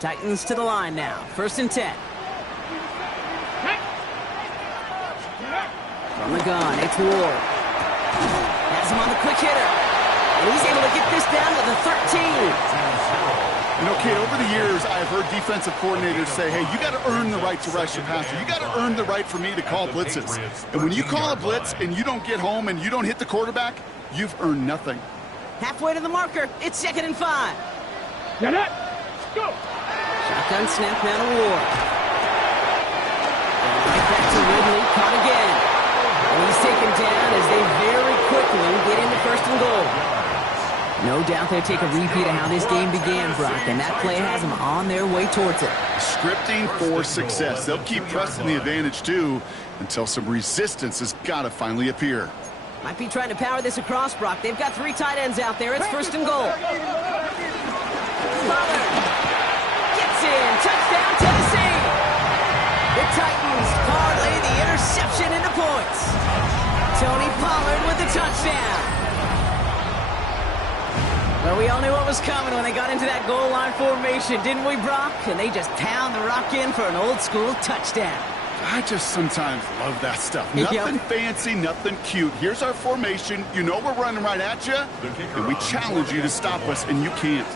Titans to the line now. 1st and 10. From the gun, it's Ward. Has him on the quick hitter. And he's able to get this down to the 13. You know, kid, over the years, I've heard defensive coordinators say, hey, you got to earn the right to rush your passer. You got to earn the right for me to call blitzes. And when you call a blitz and you don't get home and you don't hit the quarterback, you've earned nothing. Halfway to the marker. It's 2nd and 5. Get it. Go. Shotgun snap now to Ward. Right back to Ridley. Caught again. And he's taken down as they very quickly get into 1st and goal. No doubt they'll take a repeat of how this game began, Brock, and that play has them on their way towards it. Scripting for success. They'll keep pressing the advantage, too, until some resistance has got to finally appear. Might be trying to power this across, Brock. They've got 3 tight ends out there. It's 1st and goal. Pollard gets in. Touchdown, Tennessee. The Titans parlay the interception into points. Tony Pollard with the touchdown. Well, we all knew what was coming when they got into that goal line formation, didn't we, Brock? And they just pound the rock in for an old-school touchdown. I just sometimes love that stuff. Nothing fancy, nothing cute. Here's our formation. You know we're running right at you, and we challenge you to stop us, and you can't.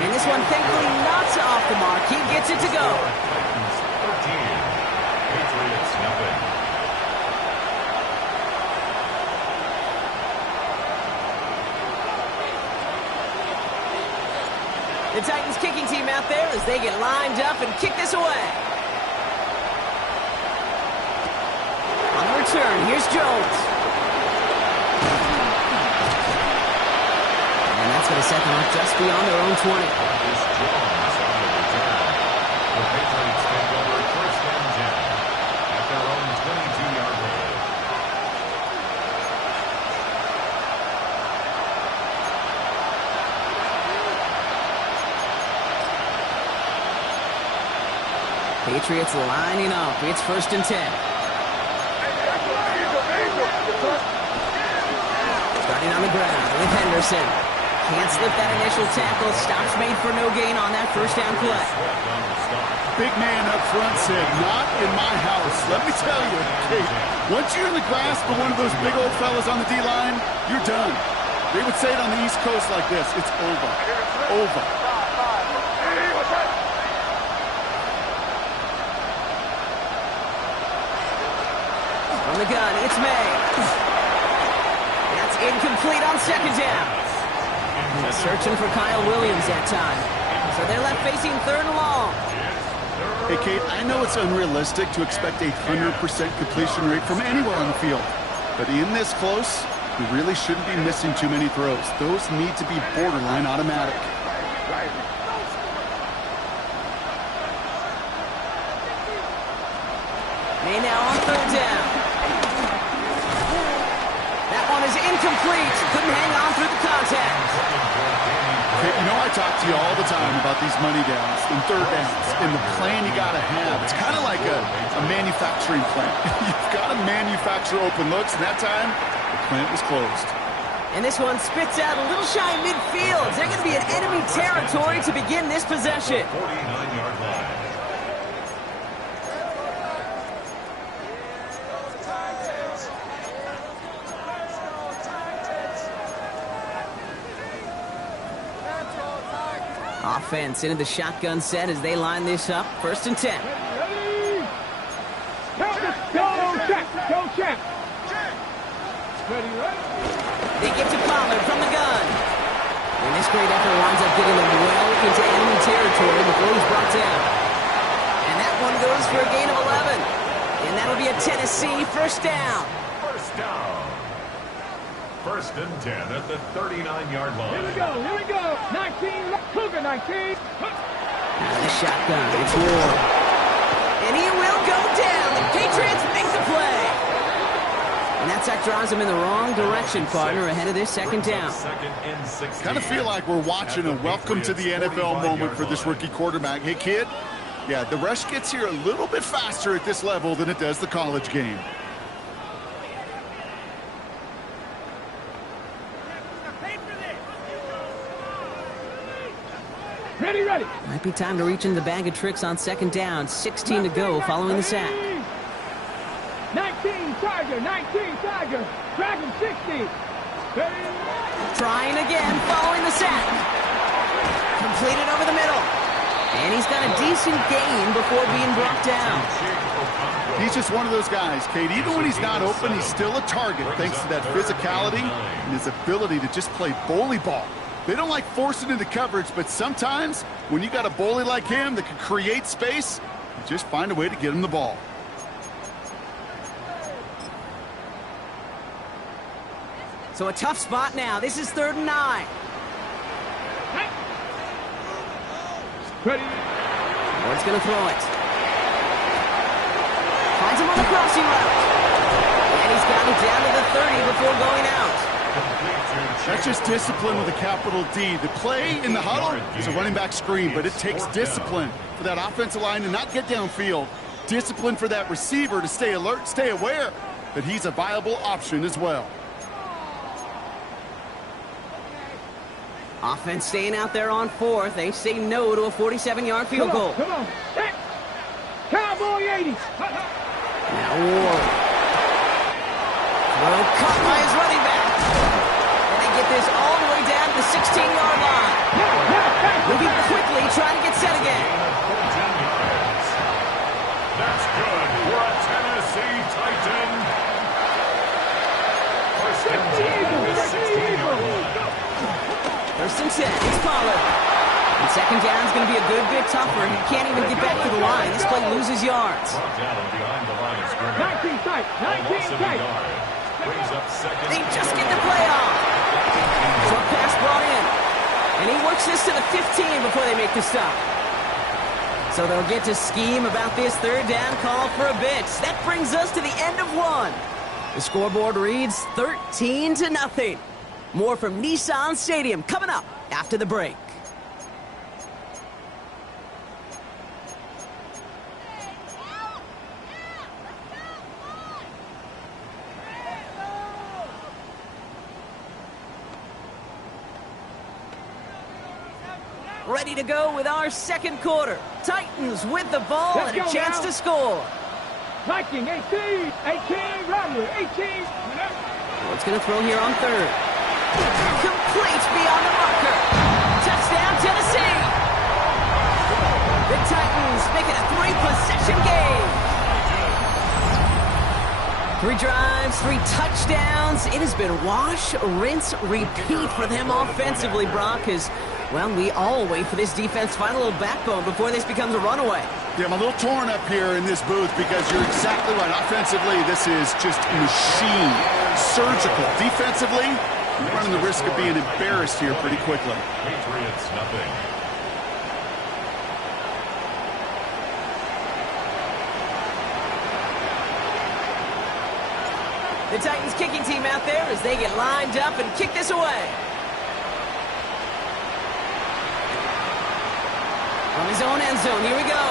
And this one, thankfully, not off the mark. He gets it to go. The Titans kicking team out there as they get lined up and kick this away. On the return, here's Jones. And that's going to set them up just beyond their own 20. The Patriots take over 1st and 10 at their own 22-yard line. Patriots lining up. It's 1st and 10. Starting on the ground with Henderson. Can't slip that initial tackle. Stops made for no gain on that 1st down play. Big man up front said, not in my house. Let me tell you, Kate, once you're in the grasp of one of those big old fellas on the D-line, you're done. They would say it on the East Coast like this. It's over. Over. From the gun, it's May. That's incomplete on 2nd down. They're searching for Kyle Williams that time. So they're left facing 3rd and long. Hey, Kate, I know it's unrealistic to expect a 100% completion rate from anywhere on the field. But in this close, you really shouldn't be missing too many throws. Those need to be borderline automatic. May now on 3rd down. That one is incomplete. Couldn't hang on through the contact. Hey, you know I talk to you all the time about these money downs and 3rd downs and the plan you got to have. It's kind of like a manufacturing plant. You've got to manufacture open looks, and that time, the plant was closed. And this one spits out a little shy midfield. They're going to be in enemy territory to begin this possession. 49-yard line. Offense into the shotgun set as they line this up. 1st and 10. Go, check. Ready. They get to Pollard from the gun. And this great effort winds up getting them well into enemy territory before he's brought down. And that one goes for a gain of 11. And that'll be a Tennessee 1st down. 1st down. 1st and 10 at the 39-yard line. Here we go. 19, Cougar 19. Out of the shotgun, it's Ward. And he will go down. The Patriots make the play. And that sack drives him in the wrong direction, partner, ahead of this 2nd down. Kind of feel like we're watching a welcome to the NFL moment for this rookie quarterback. Hey, kid, yeah, the rush gets here a little bit faster at this level than it does the college game. Ready, ready. Might be time to reach into the bag of tricks on second down. 16 to go following the sack. 19 Tiger, 19 Tiger. Dragon 60. Ready. Trying again following the sack. Completed over the middle. And he's got a decent gain before being brought down. He's just one of those guys, Kate. Even when he's not open, he's still a target thanks to that physicality and his ability to just play bully ball. They don't like forcing into coverage, but sometimes when you got a bully like him that can create space, you just find a way to get him the ball. So a tough spot now. This is 3rd and 9. Ready. Ward's going to throw it. Finds him on the crossing route. And he's got him down to the 30 before going out. That's just discipline with a capital D. The play in the huddle is a running back screen, but it takes discipline for that offensive line to not get downfield. Discipline for that receiver to stay alert, stay aware that he's a viable option as well. Offense staying out there on 4th. They say no to a 47-yard field goal. Come on. Hey. Cowboy 80. Now Ward. Throw caught by his running back. And they get this all the way down to the 16-yard line. Moving quickly, trying to get set again. That's good for a Tennessee Titan. First and 10 is 16-yard line. 1st and 10. It's Pollard. And second down is going to be a good bit tougher. He can't even get back to the line. This play loses yards. Brought down behind the line of scrimmage. 19 tight. A loss 19 of a tight. yard. Brings up second. They just get the play off. Short pass brought in. And he works this to the 15 before they make the stop. So they'll get to scheme about this 3rd down call for a bit. That brings us to the end of 1. The scoreboard reads 13-0. More from Nissan Stadium coming up after the break. Ready to go with our second quarter. Titans with the ball Let's and a go chance now. to score. Viking 18. 18. Robbery 18. What's going to throw here on 3rd? Complete beyond the marker. Touchdown, Tennessee. The Titans make it a 3-possession game. 3 drives, 3 touchdowns. It has been wash, rinse, repeat for them offensively, Brock, as, well, we all wait for this defense to find a little backbone before this becomes a runaway. Yeah, I'm a little torn up here in this booth because you're exactly right. Offensively, this is just a machine. Surgical. Defensively, you're running the risk of being embarrassed here pretty quickly. Patriots, nothing. The Titans kicking team out there as they get lined up and kick this away. From his own end zone, here we go.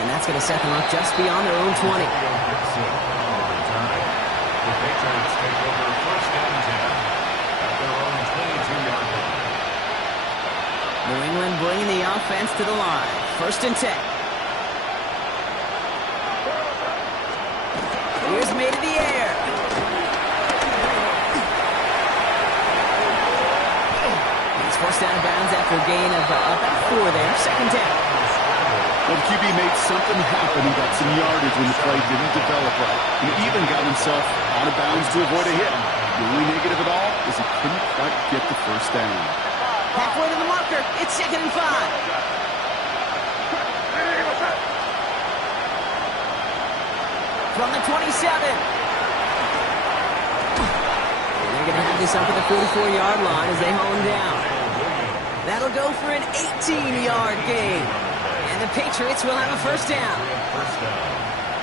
And that's going to set them up just beyond their own 20. The Patriots take over 1st and 10 at their own 22-yard line. New England bringing the offense to the line. 1st and 10. Here's made in the air. He's forced out of bounds after a gain of about 4 there. 2nd down. Well, the QB made something happen. He got some yardage when the play didn't develop right. He even got himself out of bounds to avoid a hit. The only negative at all is he couldn't quite get the 1st down. Halfway to the marker. It's 2nd and 5. From the 27. And they're going to have this up at the 44-yard line as they haul him down. That'll go for an 18-yard gain. And the Patriots will have a 1st down.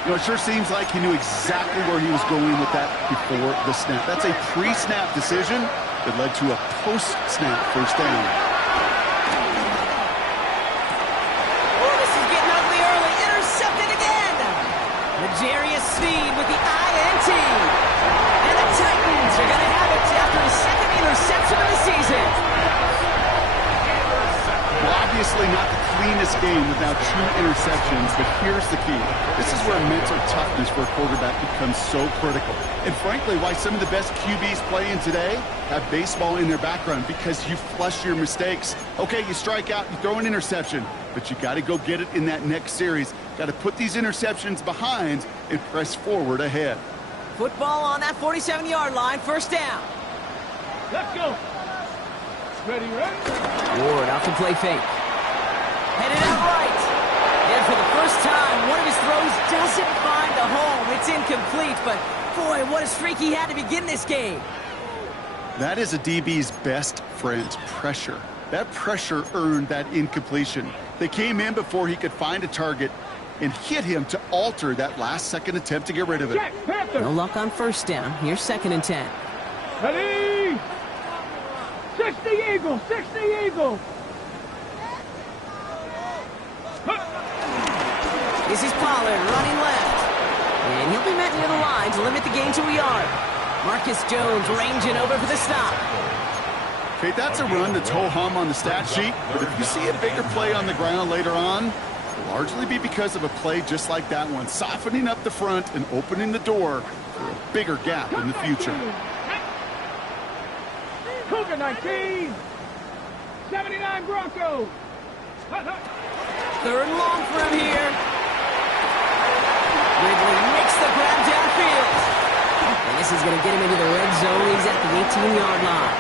You know, it sure seems like he knew exactly where he was going with that before the snap. That's a pre-snap decision that led to a post-snap 1st down. Oh, this is getting ugly early. Intercepted again. L'Jarius Sneed with the INT. And the Titans are going to have it after his 2nd interception of the season. Obviously not the cleanest game without 2 interceptions, but here's the key. This is where mental toughness for a quarterback becomes so critical. And frankly, why some of the best QBs playing today have baseball in their background, because you flush your mistakes. Okay, you strike out, you throw an interception, but you got to go get it in that next series. Got to put these interceptions behind and press forward ahead. Football on that 47-yard line, first down. Let's go. Ready, ready? Ward off the play fake. Headed out right. And for the first time, one of his throws doesn't find a home. It's incomplete, but boy, what a streak he had to begin this game. That is a DB's best friend, pressure. That pressure earned that incompletion. They came in before he could find a target and hit him to alter that last-second attempt to get rid of it. Check, Panther. No luck on first down. Here's 2nd and 10. Ready? 60 Eagles, 60 Eagles. This is Pollard running left. And he'll be met near the line to limit the gain to a yard. Marcus Jones ranging over for the stop. Okay, that's a run that's ho-hum on the stat sheet, but if you see a bigger play on the ground later on, it'll largely be because of a play just like that one, softening up the front and opening the door for a bigger gap in the future. Cougar 19. 79 Broncos. 3rd and long for him here. Ridley makes the grab downfield. And this is going to get him into the red zone. He's at the 18-yard line.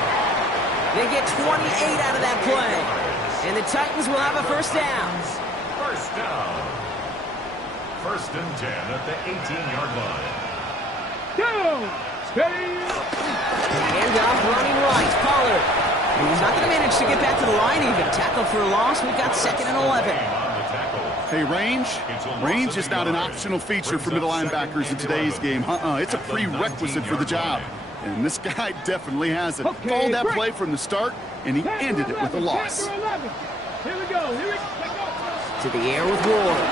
They get 28 out of that play. And the Titans will have a first down. First down. 1st and 10 at the 18-yard line. Down. Steady. Handoff running right. Pollard. And he's not going to manage to get back to the line even. Tackle for a loss. We've got 2nd and 11. Hey, range is not an optional feature for middle linebackers in today's game. It's a prerequisite for the job. And this guy definitely has it. Called that play from the start, and he ended it with a loss. Here we go. Here we go. To the air with Ward.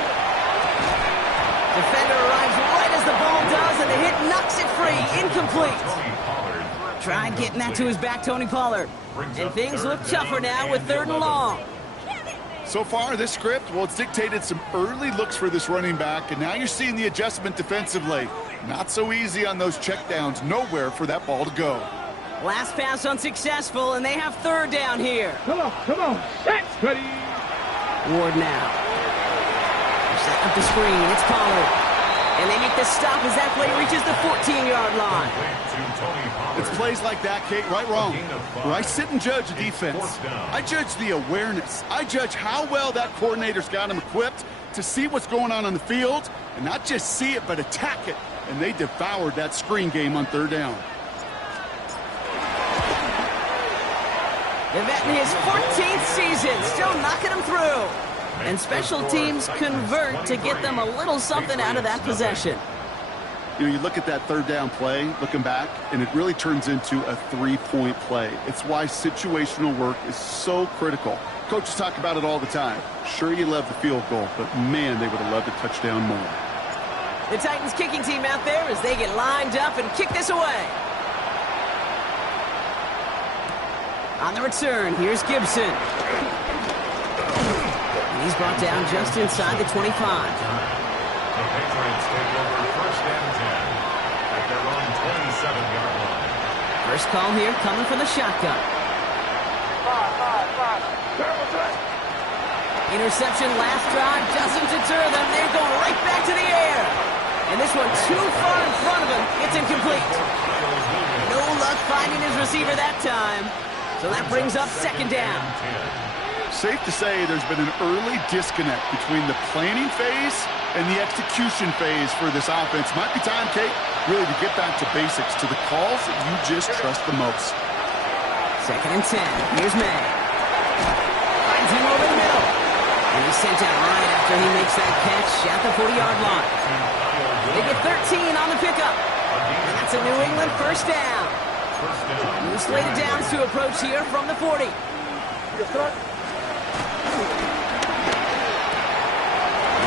Defender arrives right as the ball does, and the hit knocks it free. Incomplete. Tried getting that to his back, Tony Pollard. And things look tougher now with 3rd and long. So far, this script, well, it's dictated some early looks for this running back, and now you're seeing the adjustment defensively. Not so easy on those checkdowns. Nowhere for that ball to go. Last pass unsuccessful, and they have 3rd down here. Come on. Set. Ready. Ward now. Setting up the screen. It's Pollard. And they make the stop as that play reaches the 14-yard line. It's plays like that, Kate, right wrong. Where I sit and judge a defense, I judge the awareness. I judge how well that coordinator's got him equipped to see what's going on the field, and not just see it, but attack it. And they devoured that screen game on 3rd down. The vet in his 14th season, still knocking them through. And special teams convert to get them a little something out of that possession. You know, you look at that 3rd down play, looking back, and it really turns into a 3-point play. It's why situational work is so critical. Coaches talk about it all the time. Sure, you love the field goal, but man, they would have loved a touchdown more. The Titans kicking team out there as they get lined up and kick this away. On the return, here's Gibson. He's brought down just inside the 25. The Patriots take over 1st and 10 at their own 27-yard line. First call here coming from the shotgun. Interception last drive doesn't deter them. They're going right back to the air. And this one too far in front of him. It's incomplete. No luck finding his receiver that time. So that brings up 2nd down. Safe to say there's been an early disconnect between the planning phase and the execution phase for this offense. Might be time, Kate, really to get back to basics, to the calls that you just trust the most. 2nd and 10. Here's May. Finds him over the middle. And he's sent out right after he makes that catch at the 40-yard line. They get 13 on the pickup. And that's a New England first down. New slated downs to approach here from the 40.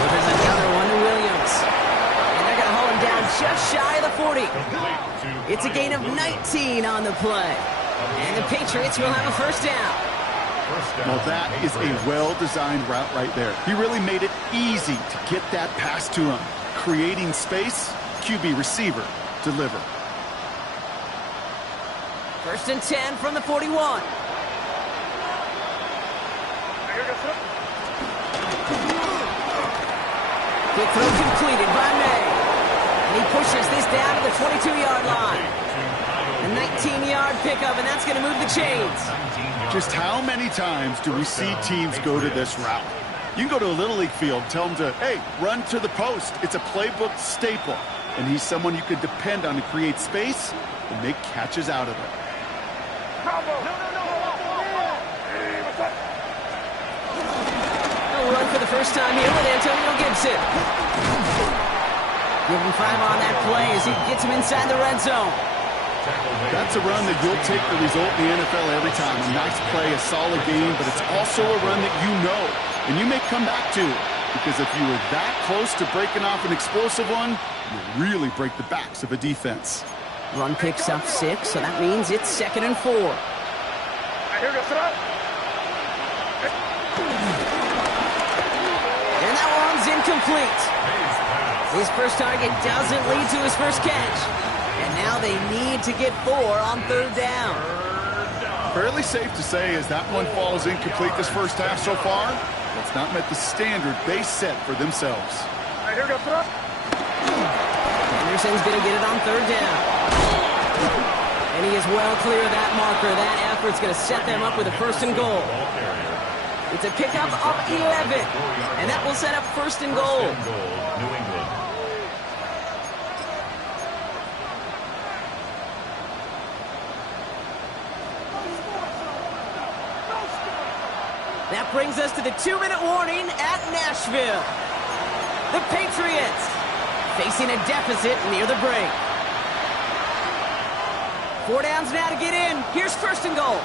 There's another one to Williams. And they're going to haul him down just shy of the 40. It's a gain of 19 on the play. And the Patriots will have a first down. Well, that is a well-designed route right there. He really made it easy to get that pass to him. Creating space, QB receiver, deliver. 1st and 10 from the 41. Quick throw completed by May. And he pushes this down to the 22-yard line. A 19-yard pickup, and that's going to move the chains. Just how many times do we see teams go to this route? You can go to a Little League field, tell them to, hey, run to the post. It's a playbook staple. And he's someone you could depend on to create space and make catches out of it. He'll run for the first time here with Antonio Gibson. Give him 5 on that play as he gets him inside the red zone. That's a run that you'll take the result in the NFL every time. A nice play, a solid game, but it's also a run that you know, and you may come back to it, because if you were that close to breaking off an explosive one, you really break the backs of a defense. Run picks up 6, so that means it's 2nd and 4. And that one's incomplete. His first target doesn't lead to his first catch. And now they need to get 4 on 3rd down. Fairly safe to say as that one falls incomplete this first half so far, that's not met the standard they set for themselves. Henderson's going to get it on 3rd down. And he is well clear of that marker. That effort's going to set them up with a 1st and goal. It's a pickup of 11. And that will set up 1st and goal. New England. That brings us to the 2-minute warning at Nashville. The Patriots facing a deficit near the break. 4 downs now to get in. Here's 1st and goal.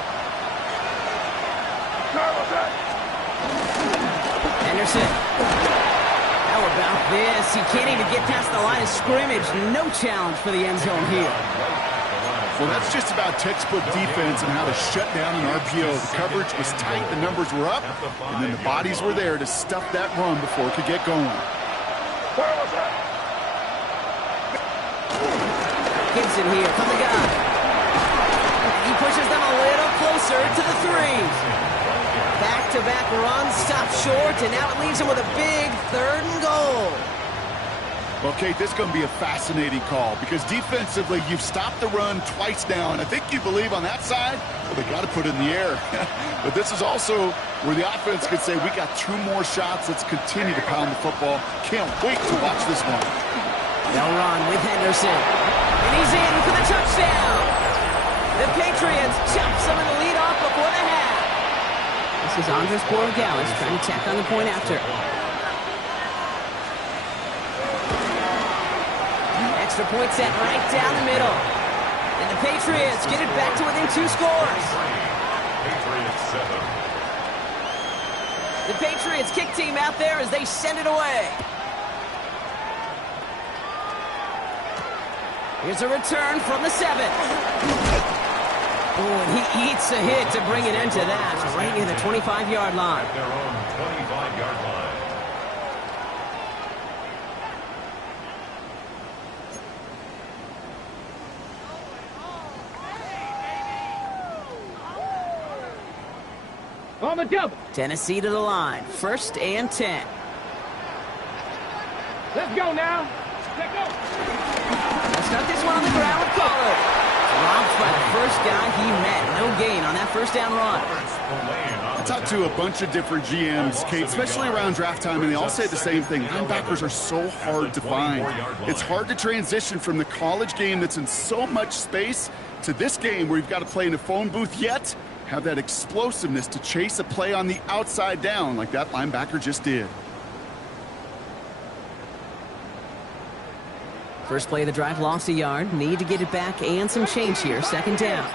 Henderson. How about this? He can't even get past the line of scrimmage. No challenge for the end zone here. Well, that's just about textbook defense and how to shut down an RPO. The coverage was tight, the numbers were up, and then the bodies were there to stuff that run before it could get going. Gibson here from the gun. He pushes them a little closer to the 3. Back-to-back runs, stop short, and now it leaves him with a big 3rd and goal. Well, Kate, this is going to be a fascinating call because defensively, you've stopped the run twice now, and I think you believe on that side, well, they got to put it in the air. But this is also where the offense could say, we got 2 more shots. Let's continue to pound the football. Can't wait to watch this one. They'll run with Henderson. And he's in for the touchdown. The Patriots chop some of the lead off before the half. This is Andres Borregales trying to tack on the point after. Extra point set right down the middle. And the Patriots get it back to within 2 scores. Patriots 7. The Patriots kick team out there as they send it away. Here's a return from the 7. Oh, and he eats a hit to bring it into that, right near the 25-yard line. At their own 25-yard line. On the double. Tennessee to the line. 1st and 10. Let's go now. Let's go. Let's start this one on the ground with Pollard. Robbed by the first guy he met. No gain on that 1st down run. I talked to a bunch of different GMs, Kate, especially around draft time, and they all say the same thing. Linebackers are so hard to find. It's hard to transition from the college game that's in so much space to this game where you've got to play in a phone booth yet have that explosiveness to chase a play on the outside down like that linebacker just did. First play of the drive lost a yard. Need to get it back and some change here. 2nd down.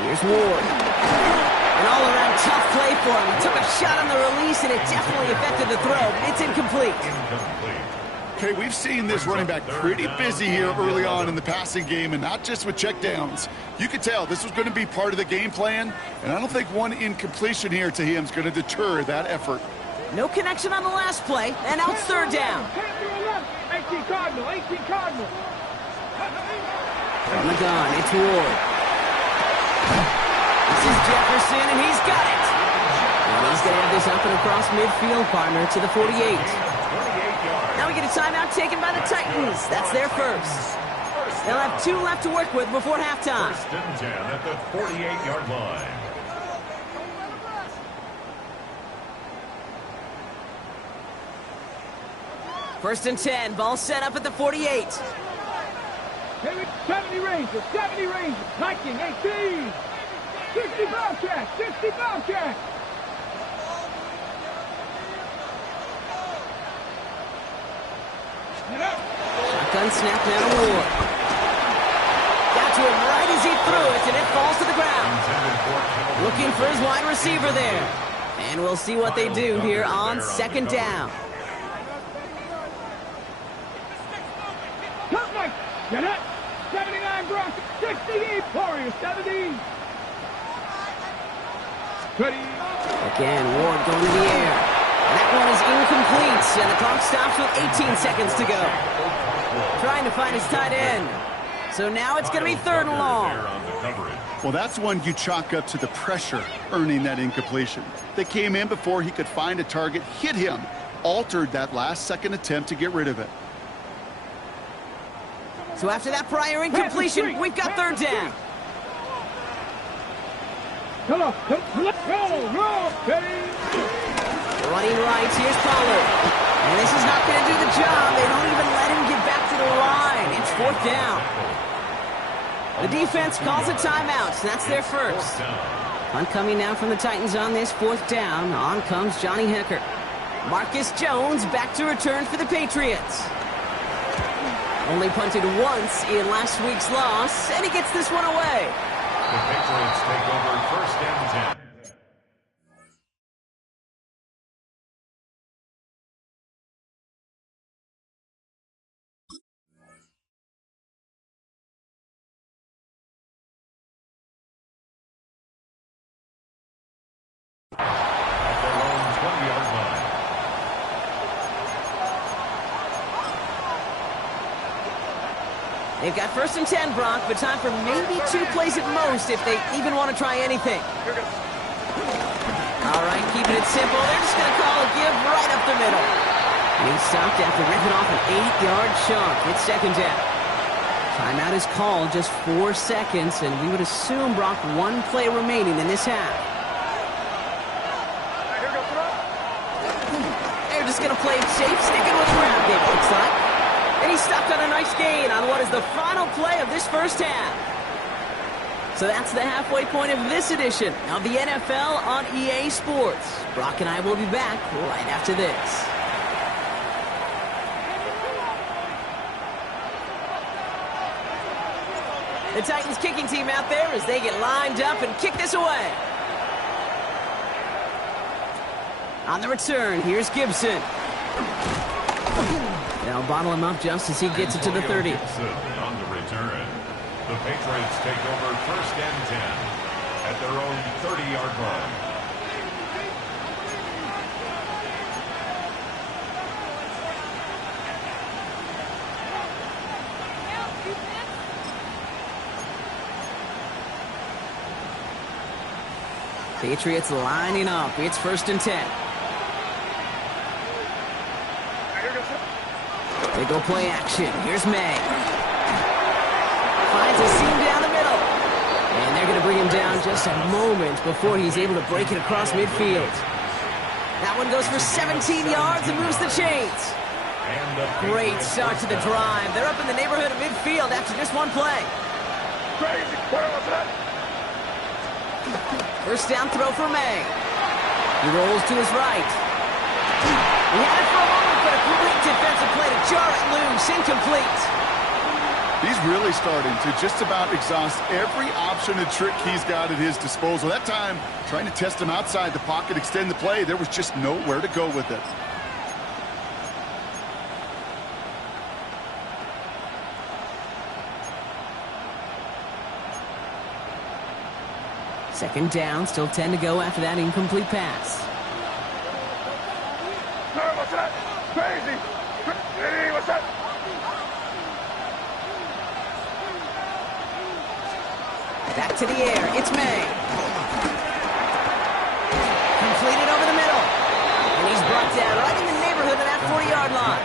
Here's Ward. An all-around tough play for him. He took a shot on the release, and it definitely affected the throw. It's incomplete. Okay, we've seen this running back pretty busy here early on in the passing game, and not just with checkdowns. You could tell this was going to be part of the game plan, and I don't think one incompletion here to him is going to deter that effort. No connection on the last play, and now it's third down. 18 Cardinal, 18 Cardinal. From the gun, it's Ward. This is Jefferson, and he's got it. And he's going to have this up and across midfield, partner, to the 48. Now we get a timeout taken by the Titans. That's their first. They'll have 2 left to work with before halftime. First and 10 at the 48-yard line. First and 10, ball set up at the 48. 70 Rangers, 70 Rangers. 19, 18. 60 Bobcats, 60 Bobcats. Shotgun snap now to Ward. Got to him right as he threw it, and it falls to the ground. Looking for his wide receiver there. And we'll see what they do here on second down. Cut Mike. Get it. 79 Broncos, 68 Warriors, 70. 20. Again, Ward going to the air. That one is incomplete, and the clock stops with 18 seconds to go. Trying to find his tight end. So now it's going to be third and long. Well, that's one you chalk up to the pressure earning that incompletion. They came in before he could find a target, hit him, altered that last-second attempt to get rid of it. So after that prior incompletion, we've got third down. Come on, roll, ready. Running right, here's Pollard. And this is not going to do the job. They don't even let him get back to the line. It's fourth down. The defense calls a timeout. So that's their first. Punt coming now from the Titans on this fourth down. On comes Johnny Hekker. Marcus Jones back to return for the Patriots. Only punted once in last week's loss, and he gets this one away. The Patriots take over first down 10. At their own 20-yard line. They've got first and 10, Brock, but time for maybe 2 plays at most if they even want to try anything. All right, keeping it simple. They're just going to call a give right up the middle. And he's stopped after ripping off an 8-yard chunk. It's second down. Timeout is called, just 4 seconds, and we would assume, Brock, 1 play remaining in this half. They're just going to play it safe, sticking with the ground game, looks like. And he stopped on a nice gain on what is the final play of this first half. So that's the halfway point of this edition of the NFL on EA Sports. Brock and I will be back right after this. The Titans kicking team out there as they get lined up and kick this away. On the return, here's Gibson. They'll bottle him up just as he gets it to the 30. Gibson on the return. The Patriots take over first and 10 at their own 30-yard line. Patriots lining up. It's first and 10. They go play action. Here's May. Finds a seam down the middle. And they're going to bring him down just a moment before he's able to break it across midfield. That one goes for 17 yards and moves the chains. Great start to the drive. They're up in the neighborhood of midfield after just 1 play. First down throw for May. He rolls to his right. He had it for a moment, but a great defensive play to jar it loose. Incomplete. He's really starting to just about exhaust every option and trick he's got at his disposal. That time, trying to test him outside the pocket, extend the play, there was just nowhere to go with it. Second down, still 10 to go after that incomplete pass. What's that? Crazy. Hey, what's that? Back to the air. It's May. Completed over the middle. And he's brought down right in the neighborhood of that 40-yard line.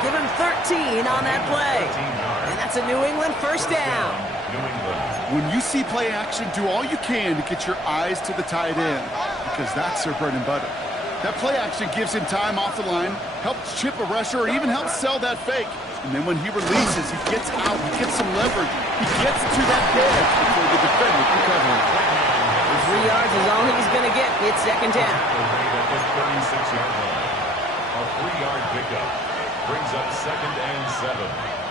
Give him 13 on that play. And that's a New England first down. When you see play action, do all you can to get your eyes to the tight end, because that's their bread and butter. That play action gives him time off the line, helps chip a rusher, or even helps sell that fake. And then when he releases, he gets out, he gets some leverage. He gets to that edge before the defender can cover him. 3 yards is all he's going to get. It's second down. At the 36-yard line. A 3-yard pickup brings up 2nd and 7.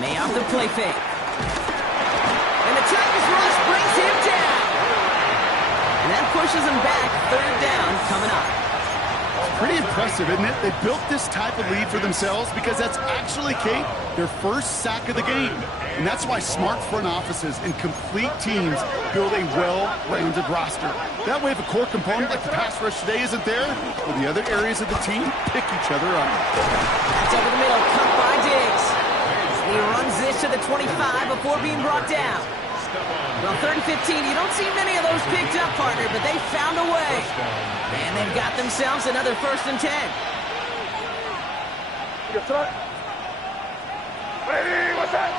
May off the play fake. And the Titans rush brings him down. And that pushes him back. Third down coming up. Pretty impressive, isn't it? They built this type of lead for themselves because that's actually, Kate, their first sack of the game. And that's why smart front offices and complete teams build a well-rounded roster. That way, if a core component like the pass rush today isn't there, well, the other areas of the team pick each other up. That's over the middle, cut by Diggs. He runs this to the 25 before being brought down. Well, 3rd and 15, you don't see many of those picked up, partner, but they found a way. And they've got themselves another 1st and 10. Hey, what's that?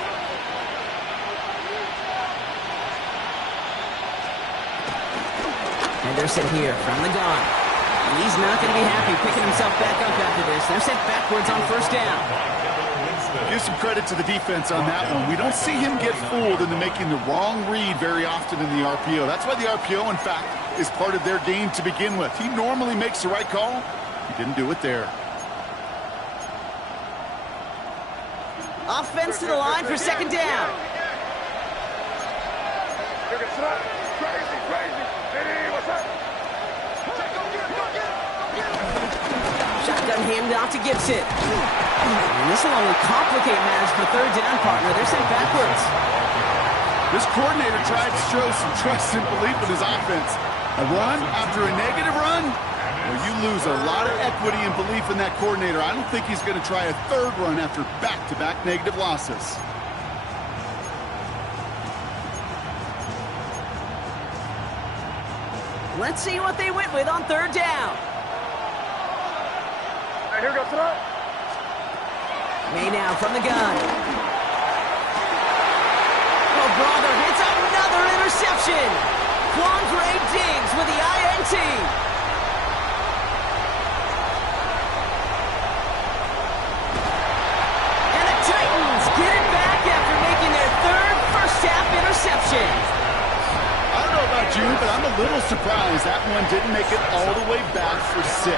Henderson here from the gun. And he's not going to be happy picking himself back up after this. They're sent backwards on 1st down. Give some credit to the defense on that one. We don't see him get fooled into making the wrong read very often in the RPO. That's why the RPO, in fact, is part of their game to begin with. He normally makes the right call. He didn't do it there. Offense to the line for 2nd down. Shotgun handoff to Gibson. And this will only complicate matters for 3rd down, partner. They're sent backwards. This coordinator tried to show some trust and belief in his offense. A run after a negative run? Well, you lose a lot of equity and belief in that coordinator. I don't think he's going to try a 3rd run after back-to-back negative losses. Let's see what they went with on 3rd down. Here goes the May now from the gun. Oh, brother, it's another interception. Quandre Diggs with the INT. And the Titans get it back after making their 3rd first-half interception. I don't know about you, but I'm a little surprised that one didn't make it all the way back for 6.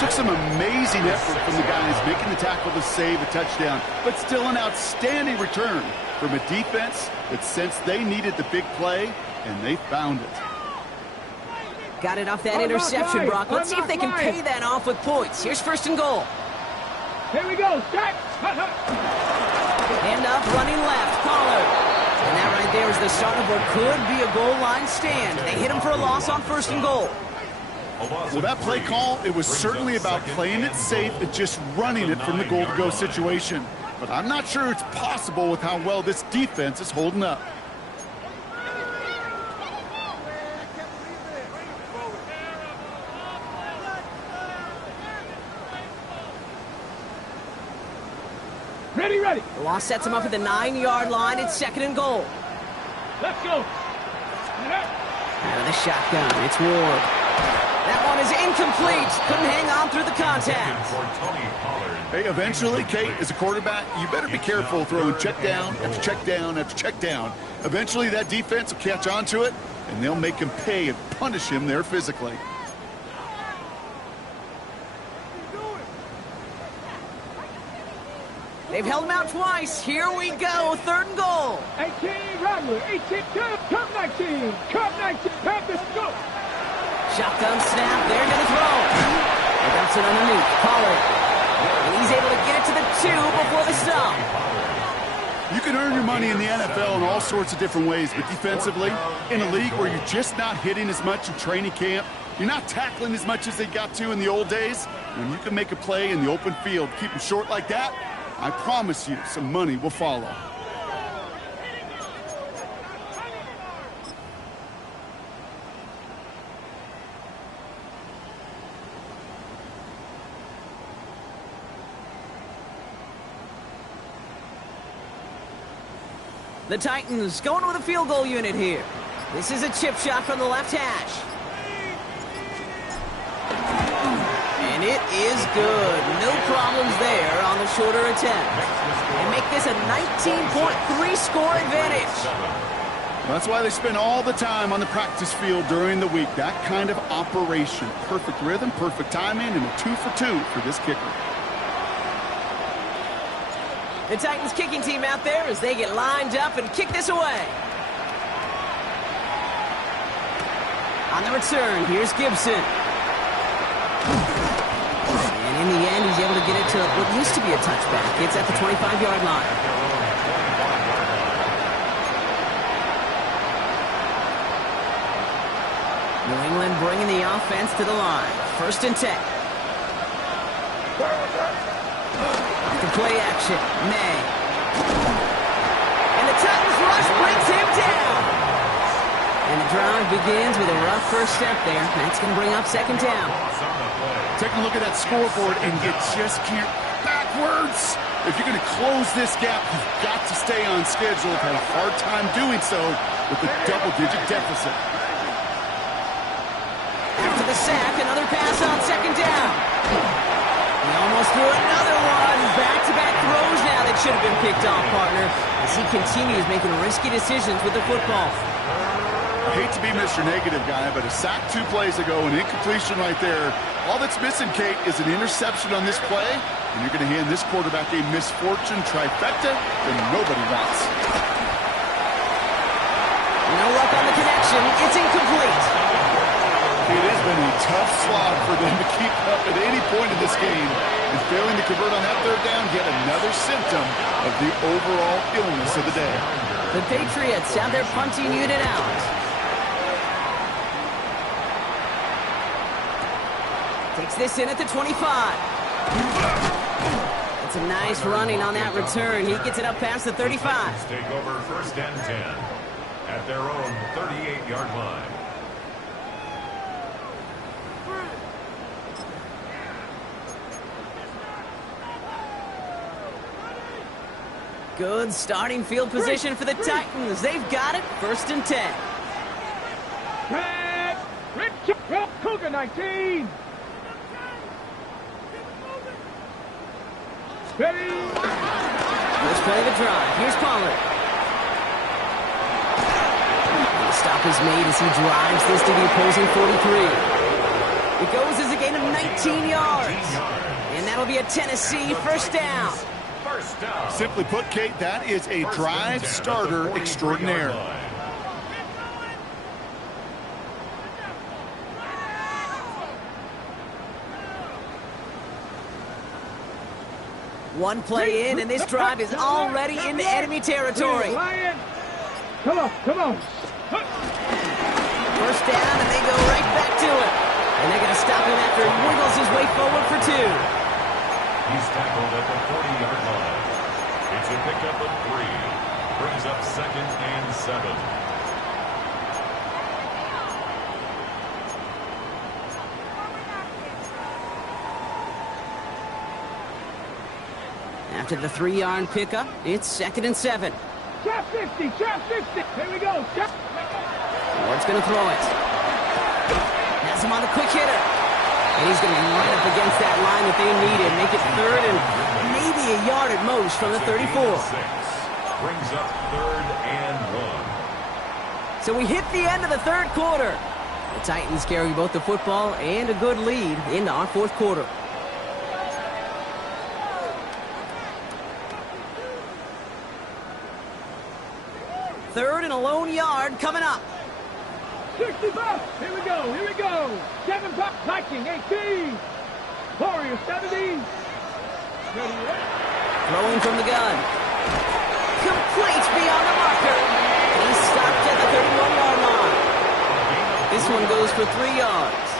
Took some amazing effort from the guys making the tackle to save a touchdown, but still an outstanding return from a defense that sensed they needed the big play, and they found it. Got it off that interception, Brock. Let's see if they can pay that off with points. Here's 1st and goal. Here we go, stack. Hand up, running left, Pollard. And that right there is the start of what could be a goal line stand. They hit him for a loss on 1st and goal. Well, that play call, it was certainly about playing it safe and just running it from the goal-to-go situation. But I'm not sure it's possible with how well this defense is holding up. Ready. The loss sets him up at the 9-yard line. It's 2nd and goal. Let's go. Out of the shotgun, it's Ward. That one is incomplete. Couldn't hang on through the contact. Hey, eventually, Kate, as a quarterback, you better be careful throwing check down after check down after check down. Eventually, that defense will catch on to it, and they'll make him pay and punish him there physically. They've held him out twice. Here we go. 3rd and goal. 18, Rattler. 18, Cup 19. Cup 19. Panthers, go. Shotgun snap. They're going to throw. He dumps it underneath. Pollard. And he's able to get it to the 2 before the stop. You can earn your money in the NFL in all sorts of different ways, but defensively, in a league where you're just not hitting as much in training camp, you're not tackling as much as they got to in the old days, when you can make a play in the open field, keep them short like that, I promise you some money will follow. The Titans going with a field goal unit here. This is a chip shot from the left hash. And it is good. No problems there on the shorter attempt. And make this a 19.3 score advantage. Well, that's why they spend all the time on the practice field during the week. That kind of operation. Perfect rhythm, perfect timing, and a 2 for 2 for this kicker. The Titans kicking team out there as they get lined up and kick this away. On the return, here's Gibson. And in the end, he's able to get it to what used to be a touchback. It's at the 25-yard line. New England bringing the offense to the line. 1st and 10. The play action, May. And the Titans rush brings him down. And the drive begins with a rough first step there. That's going to bring up 2nd down. Taking a look at that scoreboard, and you just can't backwards. If you're going to close this gap, you've got to stay on schedule. Had a hard time doing so with a double-digit deficit. After the sack, another pass on 2nd down. He almost threw another one. Back-to-back throws now that should have been picked off, partner, as he continues making risky decisions with the football. I hate to be Mr. Negative guy, but a sack 2 plays ago, an incompletion right there. All that's missing, Kate, is an interception on this play, and you're going to hand this quarterback a misfortune trifecta that nobody wants. No luck on the connection. It's incomplete. It has been a tough slog for them to keep up at any point in this game, and failing to convert on that 3rd down, yet another symptom of the overall illness of the day. The Patriots have their punting unit out. Takes this in at the 25. It's a nice running on that return. He gets it up past the 35. Take over 1st and 10 at their own 38-yard line. Good starting field position for the Titans. They've got it. 1st and 10. Cougar 19. Ready. Let's play the drive. Here's Pollard. The stop is made as he drives this to the opposing 43. It goes as a gain of 19 yards. And that'll be a Tennessee 1st down. Simply put, Kate, that is a drive starter extraordinaire. One play in, and this drive is already into enemy territory. Come on, come on. 1st down, and they go right back to it. And they're going to stop him after he wiggles his way forward for 2. He's tackled at the 40-yard line. It's a pickup of 3. Brings up 2nd and 7. After the 3-yard pickup, it's 2nd and 7. Trap 50, trap 50. Here we go. Ward's going to throw it. Has him on a quick hitter. And he's going to be right up against that line that they needed. Make it 3rd and maybe a yard at most from the 34. Brings up 3rd and 1. So we hit the end of the 3rd quarter. The Titans carry both the football and a good lead into our 4th quarter. 3rd and a lone yard coming up. 65. Here we go. Here we go. 7 pop. Viking 18. Warrior 70. Ready. Throwing from the gun. Complete beyond the marker. He's stopped at the 31-yard line. This one goes for 3 yards.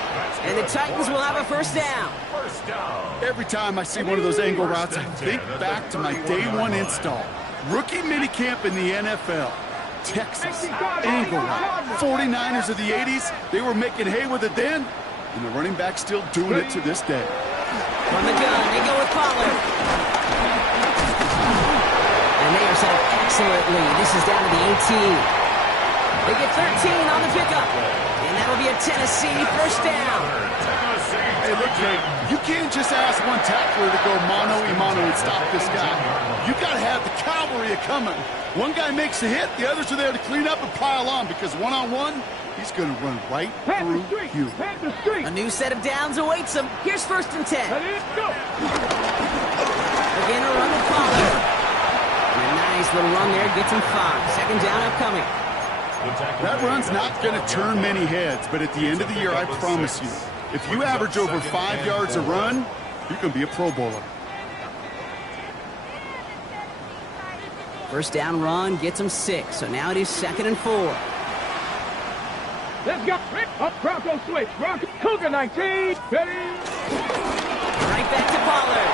And the Titans will have a first down. First down. Every time I see one of those angle routes, I think back to my day one install. Rookie minicamp in the NFL. Texas, angle route. 49ers of the 80s, they were making hay with it then, and the running back's still doing it to this day. From the gun, they go with Pollard. And they are set up excellently. This is down to the 18. They get 13 on the pickup. And that'll be a Tennessee first down. Hey, look, Jake, you can't just ask one tackler to go mano-a-mano and stop this guy. You got to have the cavalry coming. One guy makes a hit, the others are there to clean up and pile on, because one-on-one, he's going to run right through you. A new set of downs awaits him. Here's 1st and 10. Ready, go. Again, a run with Pollard. And a nice little run there, gets him 5. 2nd down upcoming. That run's not going to turn many heads, but at the end of the year, I promise you, if you average over 5 yards a run, you're going to be a Pro Bowler. First down run gets him 6, so now it is 2nd and 4. Let's go. Up, Bronco switch. Bronco. Cougar 19. Ready. Right back to Pollard.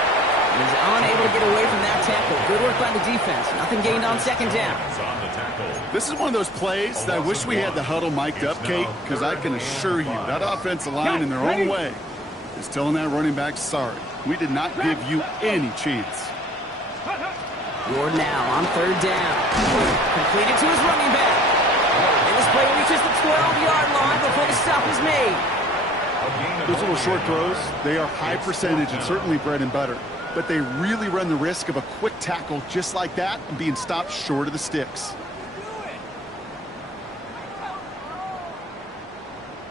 He's unable to get away from that tackle. Good work by the defense. Nothing gained on 2nd down. This is one of those plays that I wish we had the huddle mic'd up, Kate, because I can assure you that offensive line in their own way is telling that running back, sorry, we did not give you any chance. Ward now on 3rd down. Completed to his running back. And this play reaches the 12-yard line before the stop is made. Those little short throws, they are high percentage and certainly bread and butter. But they really run the risk of a quick tackle just like that and being stopped short of the sticks.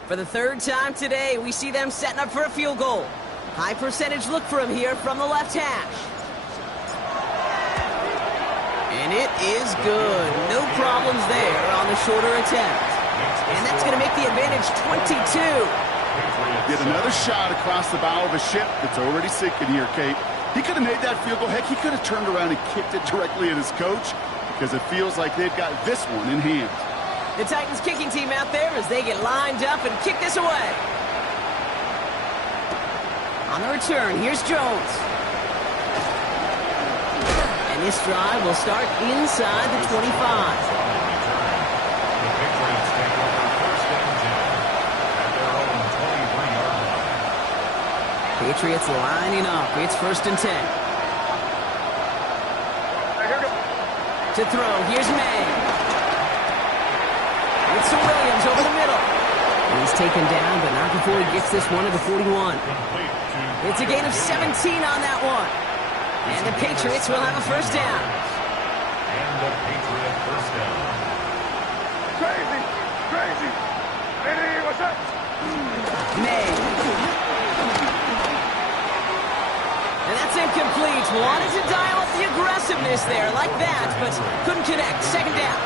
For the 3rd time today, we see them setting up for a field goal. High percentage look for him here from the left hash. And it is good. No problems there on the shorter attempt. And that's going to make the advantage 22. Get another shot across the bow of a ship that's already sinking here, Kate. He could have made that field goal. Heck, he could have turned around and kicked it directly at his coach, because it feels like they've got this one in hand. The Titans kicking team out there as they get lined up and kick this away. On the return, here's Jones. And this drive will start inside the 25. Patriots lining up. It's 1st and 10. To throw, here's May. It's to Williams over the middle. He's taken down, but not before he gets this one to the 41. It's a gain of 17 on that one. And the Patriots will have a first down. And the Patriot first down. Crazy. Crazy. Ready, what's up? May. And that's incomplete. Wanted to dial up the aggressiveness there like that, but couldn't connect. 2nd down.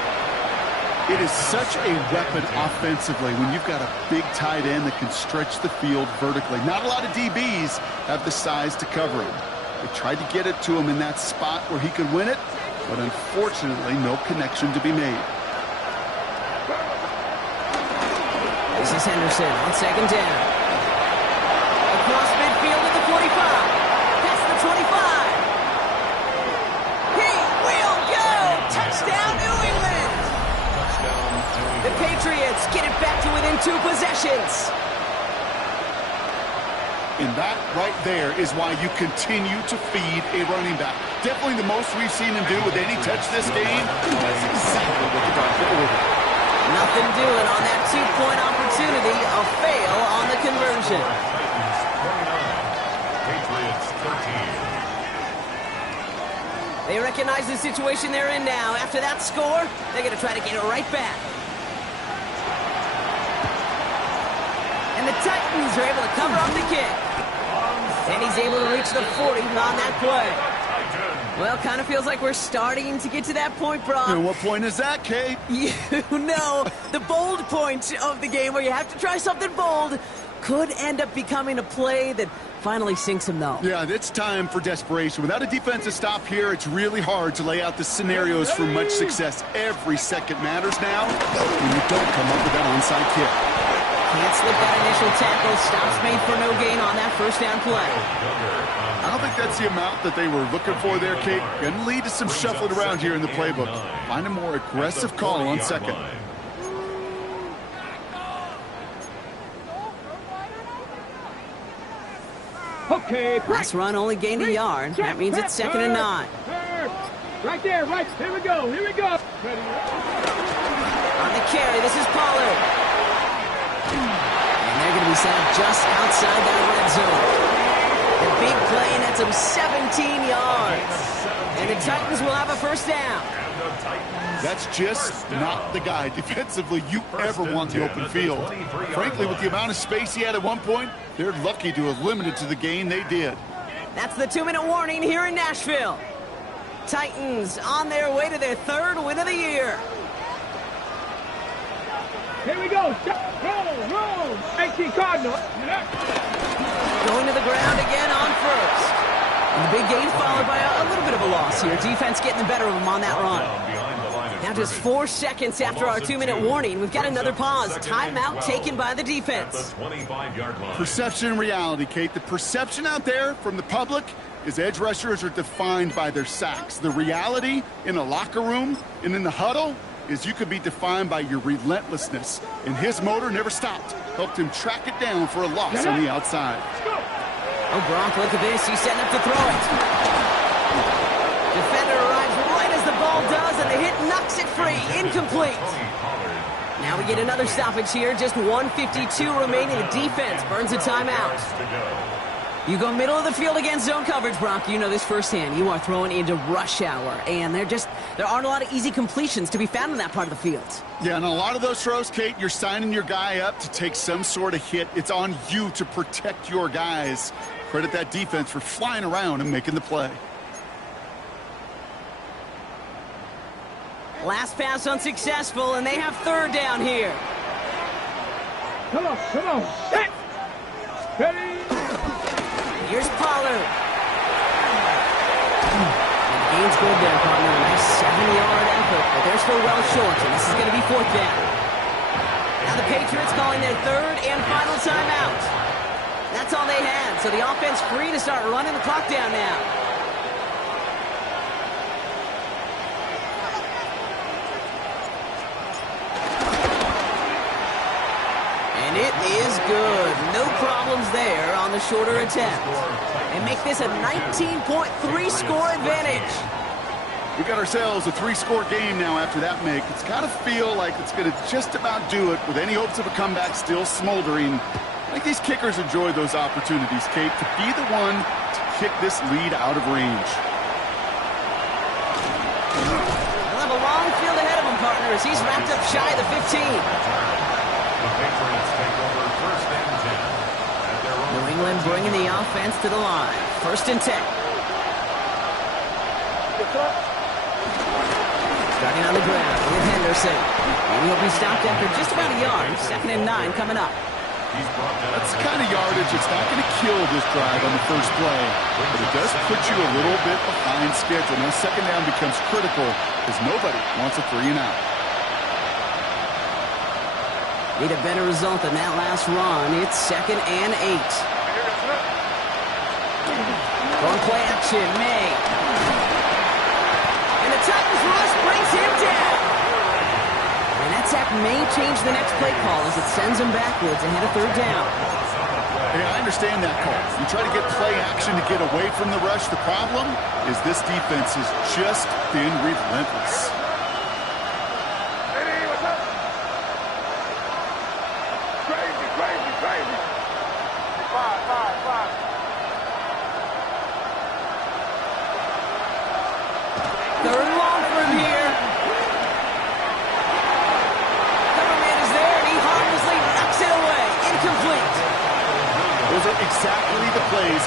It is such a weapon offensively when you've got a big tight end that can stretch the field vertically. Not a lot of DBs have the size to cover him. They tried to get it to him in that spot where he could win it, but unfortunately, no connection to be made. This is Henderson on 2nd down. Across midfield at the 45. That's the 25. He will go! Touchdown, New England! The Patriots get it back to within 2 possessions. And that right there is why you continue to feed a running back. Definitely the most we've seen him do with any touch this game. That's exactly what the doctor ordered. Nothing doing on that 2-point opportunity. A fail on the conversion. Titans 29. Patriots 13. They recognize the situation they're in now. After that score, they're going to try to get it right back. And the Titans are able to cover up the kick. And he's able to reach the 40 on that play. Titans. Well, kind of feels like we're starting to get to that point, Brock. And what point is that, Kate? You know, the bold point of the game where you have to try something bold could end up becoming a play that finally sinks him, though. Yeah, it's time for desperation. Without a defensive stop here, it's really hard to lay out the scenarios for much success. Every second matters now when you don't come up with that onside kick. Can't slip that initial tackle. Stops made for no gain on that first down play. I don't think that's the amount that they were looking for there, Kate. Going to lead to some shuffling around here in the playbook. Find a more aggressive call on second. Okay, Last run only gained a yard. That means it's 2nd and 9. Right there, right. Here we go. Here we go. On the carry, this is Pollard. And they're going to be set up just outside that red zone. The big play nets them 17 yards. And the Titans will have a first down. That's just not the guy defensively you ever want the open field. Frankly, with the amount of space he had at one point, they're lucky to have limited to the gain they did. That's the 2-minute warning here in Nashville. Titans on their way to their 3rd win of the year. Here we go. Roll. 18 Cardinal. Going to the ground again on first. And the big gain followed by a little bit of a loss here. Defense getting the better of them on that run. Now just 4 seconds after our 2-minute warning, we've got another pause. Timeout taken by the defense. Perception and reality, Kate. The perception out there from the public is edge rushers are defined by their sacks. The reality in a locker room and in the huddle is you could be defined by your relentlessness. And his motor never stopped. Helped him track it down for a loss on the outside. Oh, Gronk, look at this. He's setting up to throw it. Defender arrives right as the ball does, and the hit knocks it free. Incomplete. Now we get another stoppage here. Just 1:52 remaining. The defense burns a timeout. You go middle of the field against zone coverage, Brock. You know this firsthand. You are throwing into rush hour, and there aren't a lot of easy completions to be found in that part of the field. Yeah, and a lot of those throws, Kate, you're signing your guy up to take some sort of hit. It's on you to protect your guys. Credit that defense for flying around and making the play. Last pass unsuccessful, and they have 3rd down here. Come on. Set. Ready. Here's Pollard. And gains good there, partner. Nice 7-yard effort, but they're still well short, and this is going to be 4th down. Now the Patriots calling their 3rd and final timeout. That's all they had, so the offense free to start running the clock down now. And it is good. No problems there on the shorter attempt. And make this a 19.3 score advantage. We got ourselves a 3-score game now after that make. It's got to feel like it's going to just about do it with any hopes of a comeback still smoldering. I think these kickers enjoy those opportunities, Kate, to be the one to kick this lead out of range. They'll have a long field ahead of him, partners. He's wrapped up shy of the 15. New England bringing the offense to the line. 1st and 10. Starting on the ground with Henderson. And he'll be stopped after just about a yard. 2nd and 9 coming up. That's the kind of yardage that's not going to kill this drive on the first play, but it does put you a little bit behind schedule. Now 2nd down becomes critical because nobody wants a 3 and out. Need a better result than that last run. It's 2nd and 8. Going play action, May. And the Titans rush brings him down. And that sack may change the next play call as it sends him backwards ahead of 3rd down. Yeah, I understand that call. You try to get play action to get away from the rush. The problem is this defense has just been relentless.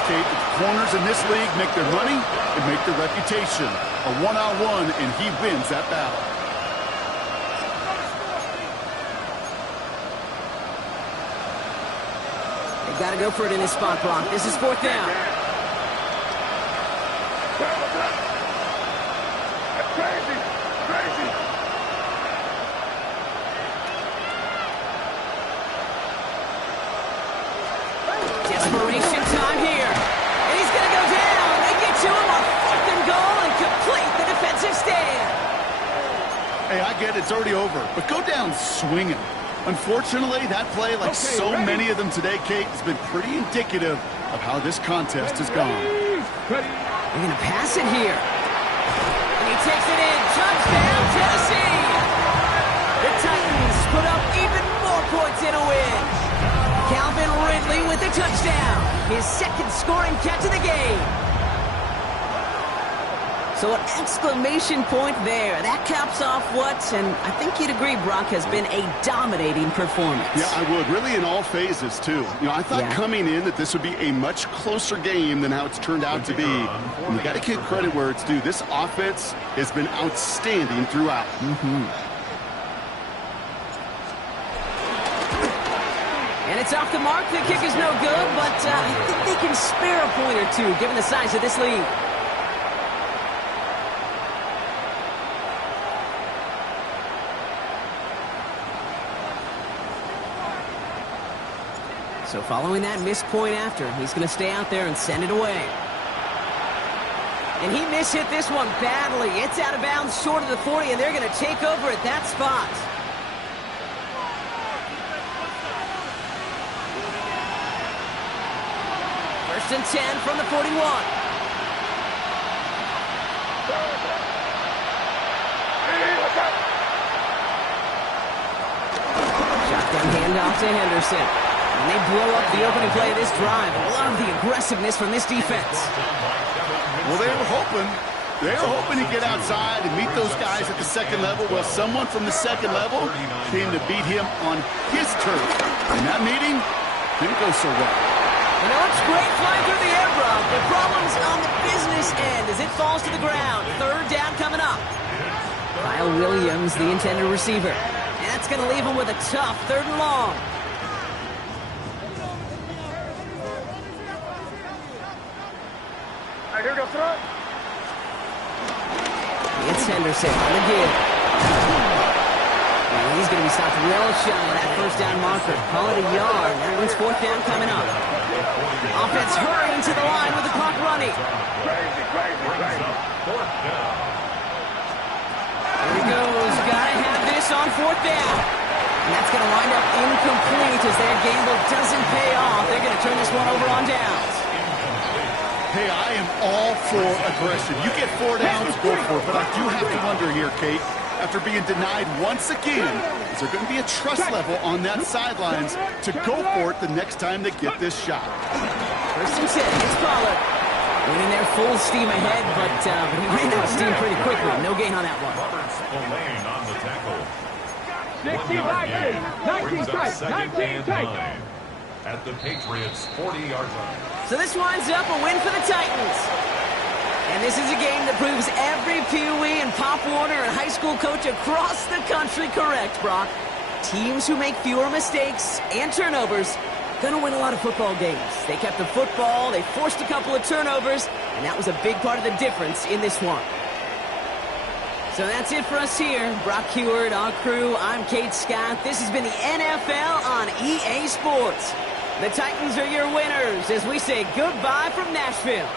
Kate, that the corners in this league make their money and make their reputation. A one-on-one, and he wins that battle. They got to go for it in this spot, Brock. This is 4th down. Crazy! Crazy! Desperation time here. And he's going to go down. They get to him on 4th and goal and complete the defensive stand. Hey, I get it's already over, but go down swinging. Unfortunately, that play, like so many of them today, Kate, has been pretty indicative of how this contest has gone. Ready! They're going to pass it here. And he takes it in. Touchdown, Tennessee. The Titans put up even more points in a win. Calvin Ridley with the touchdown. His 2nd scoring catch of the game. So an exclamation point there. That caps off what, and I think you'd agree, Brock, has been a dominating performance. Yeah, I would. Really in all phases, too. You know, I thought coming in that this would be a much closer game than how it's turned out to be. And you got to give credit where it's due. This offense has been outstanding throughout. And it's off the mark. The kick is no good, but I think they can spare a point or two, given the size of this lead. So following that missed point after, he's going to stay out there and send it away. And he mishit this one badly. It's out of bounds short of the 40, and they're going to take over at that spot. First and 10 from the 41. Shotgun handoff to Henderson. And they blow up the opening play of this drive. Love the aggressiveness from this defense. Well, they were hoping to get outside and meet those guys at the 2nd level. Well, someone from the 2nd level came to beat him on his turf. And that meeting didn't go so well. You know, it's great flying through the air, Brock. The problem's on the business end as it falls to the ground. 3rd down coming up. Kyle Williams, the intended receiver. And that's going to leave him with a tough 3rd and long. Here we go, front. It's Henderson on the give. And he's going to be stopped real shy of that 1st down marker. Call it a yard. That one's 4th down coming up. Offense hurrying to the line with the clock running. Crazy, crazy, crazy. 4th down. Here he goes. Got to have this on 4th down. And that's going to wind up incomplete as their gamble doesn't pay off. They're going to turn this one over on downs. Hey, I am all for aggression. You get 4 downs, go for it. But I do have to wonder here, Kate, after being denied once again, is there going to be a trust level on that sidelines to go for it the next time they get this shot? First and 10, it's Pollard. Winning there full steam ahead, but he ran out of steam pretty quickly. No gain on that one. Robert Spillane on the tackle. 16, 19, 19 tight, 19 tight. At the Patriots' 40-yard line. So this winds up a win for the Titans. And this is a game that proves every Pee Wee and Pop Warner and high school coach across the country correct, Brock. Teams who make fewer mistakes and turnovers gonna win a lot of football games. They kept the football, they forced a couple of turnovers, and that was a big part of the difference in this one. So that's it for us here. Brock Huard, our crew, I'm Kate Scott. This has been the NFL on EA Sports. The Titans are your winners as we say goodbye from Nashville.